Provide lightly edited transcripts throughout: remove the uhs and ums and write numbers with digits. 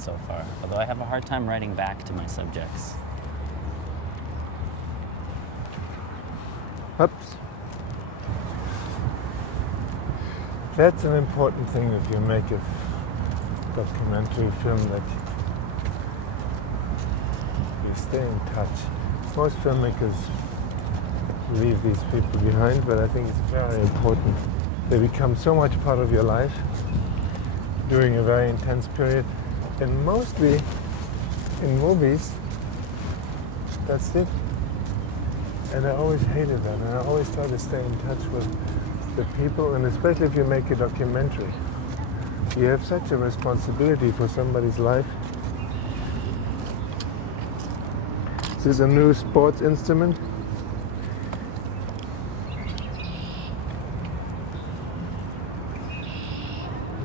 so far, although I have a hard time writing back to my subjects. Oops. That's an important thing if you make a documentary film, that you stay in touch. Most filmmakers leave these people behind, but I think it's very important. They become so much part of your life during a very intense period, and mostly in movies, that's it. And I always hated that, and I always try to stay in touch with the people, and especially if you make a documentary. You have such a responsibility for somebody's life. This is a new sports instrument.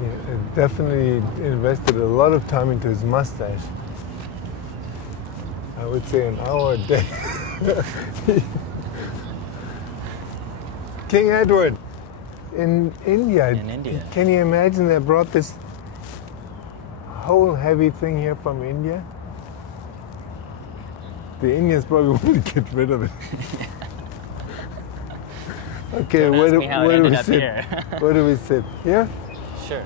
Yeah, definitely invested a lot of time into his mustache. I would say an hour a day. King Edward in India. In India. Can you imagine they brought this whole heavy thing here from India? The Indians probably want to get rid of it. Okay, Don't where ask do, me how it where do we ended up sit? here. Where do we sit? Here? Sure.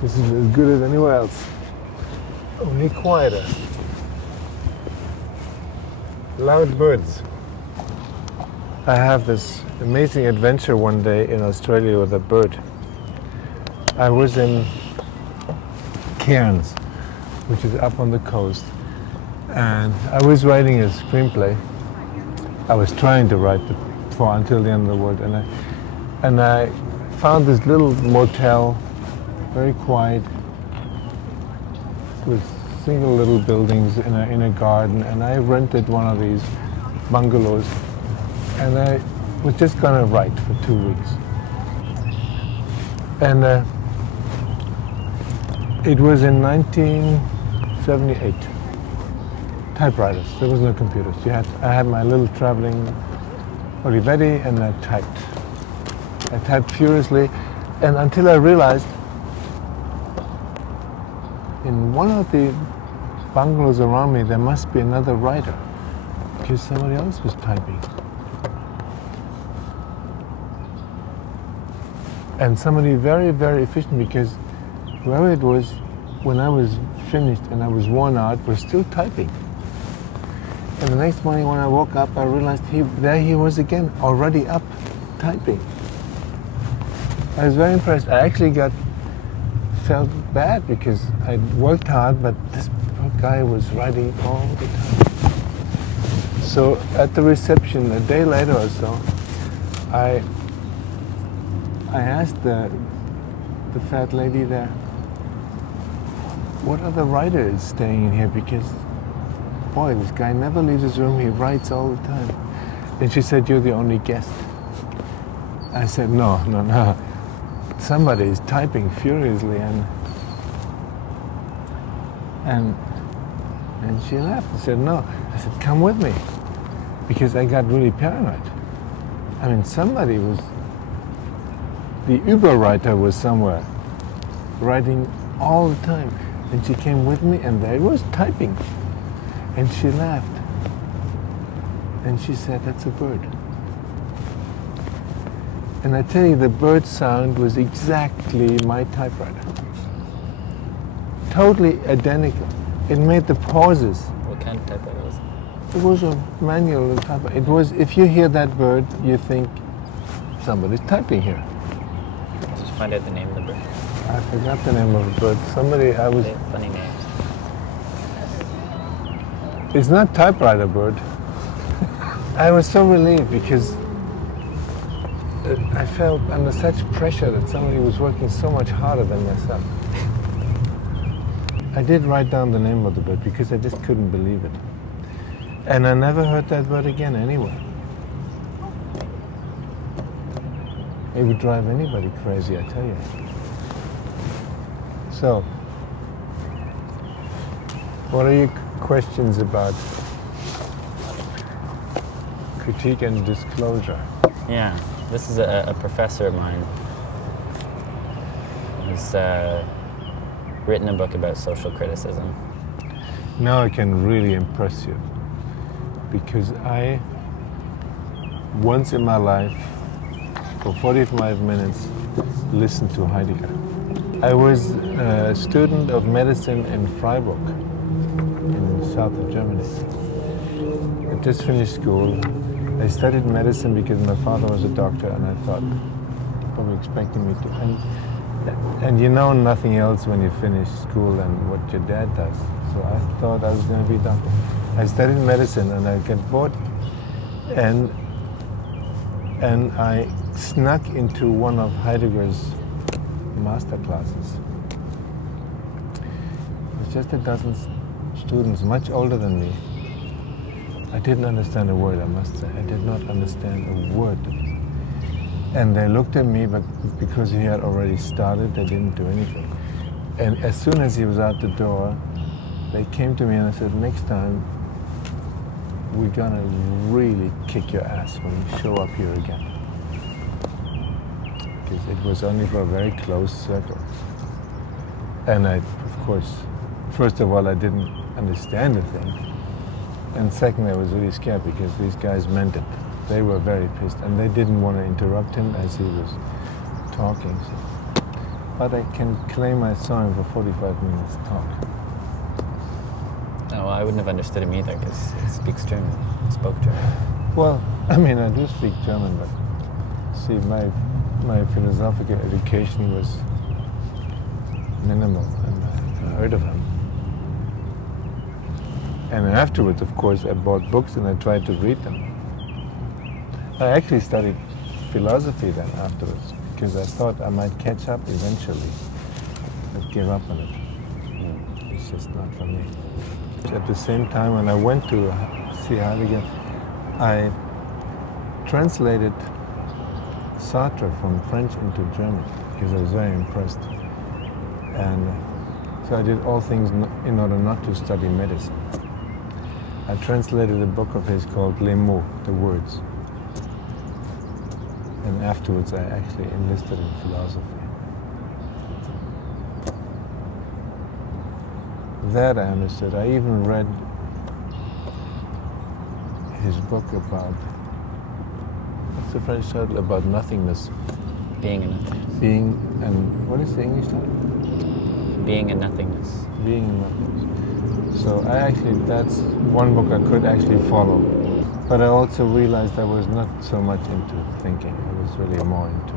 This is as good as anywhere else. Only quieter. Loud birds. I have this amazing adventure one day in Australia with a bird. I was in Cairns, which is up on the coast, and I was writing a screenplay. I was trying to write it for Until the End of the World, and I found this little motel, very quiet, with single little buildings in a garden, and I rented one of these bungalows, and I was just gonna write for 2 weeks. And it was in 1978. Typewriters. There was no computers. I had my little traveling Olivetti, and I typed. I typed furiously, and until I realized in one of the bungalows around me there must be another writer, because somebody else was typing. And somebody very, very efficient, because whoever it was, when I was finished and I was worn out, was still typing. And the next morning when I woke up, I realized there he was again, already up, typing. I was very impressed. I actually felt bad because I worked hard, but this poor guy was writing all the time. So at the reception, a day later or so, I asked the fat lady there, what other writer is staying in here? Because, boy, this guy never leaves his room, he writes all the time. And she said, you're the only guest. I said, no. Somebody is typing furiously, and she laughed and said, no. I said, come with me, because I got really paranoid. I mean, the Uber writer was somewhere, writing all the time. And she came with me, and there he was typing. And she laughed. And she said, that's a bird. And I tell you, the bird sound was exactly my typewriter. Totally identical. It made the pauses. What kind of typewriter was it? It was a manual typewriter. It was, if you hear that bird, you think somebody's typing here. Did you find out the name of the bird? I forgot the name of the bird. They have funny names. It's not typewriter bird. I was so relieved, because I felt under such pressure that somebody was working so much harder than myself. I did write down the name of the bird because I just couldn't believe it. And I never heard that bird again anywhere. It would drive anybody crazy, I tell you. So, what are your questions about critique and disclosure? Yeah. This is a professor of mine who's written a book about social criticism. Now I can really impress you, because I, once in my life, for 45 minutes, listened to Heidegger. I was a student of medicine in Freiburg, in the south of Germany. I just finished school. I studied medicine because my father was a doctor, and I thought, probably expecting me to. And you know nothing else when you finish school and what your dad does. So I thought I was going to be a doctor. I studied medicine, and I got bored, and I snuck into one of Heidegger's master classes. It was just a dozen students, much older than me. I didn't understand a word, I must say. I did not understand a word. And they looked at me, but because he had already started, they didn't do anything. And as soon as he was out the door, they came to me and I said, next time, we're gonna really kick your ass when you show up here again. Because it was only for a very close circle. And I, of course, first of all, I didn't understand a thing. And second, I was really scared because these guys meant it. They were very pissed, and they didn't want to interrupt him as he was talking. So. But I can claim I saw him for 45 minutes talk. Oh, I wouldn't have understood him either because he speaks German. He spoke German. Well, I mean, I do speak German, but see, my philosophical education was minimal, and I heard of him. And afterwards, of course, I bought books and I tried to read them. I actually studied philosophy then afterwards because I thought I might catch up eventually, but gave up on it. It's just not for me. At the same time, when I went to see Heidegger, I translated Sartre from French into German because I was very impressed. And so I did all things in order not to study medicine. I translated a book of his called Les mots, the words. And afterwards I actually enlisted in philosophy. That I understood. I even read his book about, what's the French title? About nothingness. Being and nothingness. Being, and what is the English title? Being and nothingness. Being and nothingness. So that's one book I could actually follow. But I also realized I was not so much into thinking. I was really more into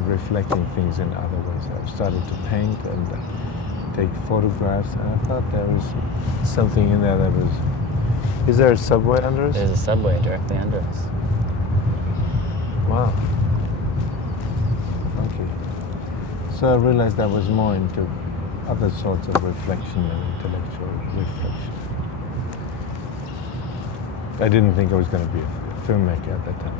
reflecting things in other ways. I started to paint and take photographs, and I thought there was something in there that was... Is there a subway under us? There's a subway directly under us. Wow. Funky. So I realized I was more into other sorts of reflection and intellectual reflection. I didn't think I was going to be a filmmaker at that time.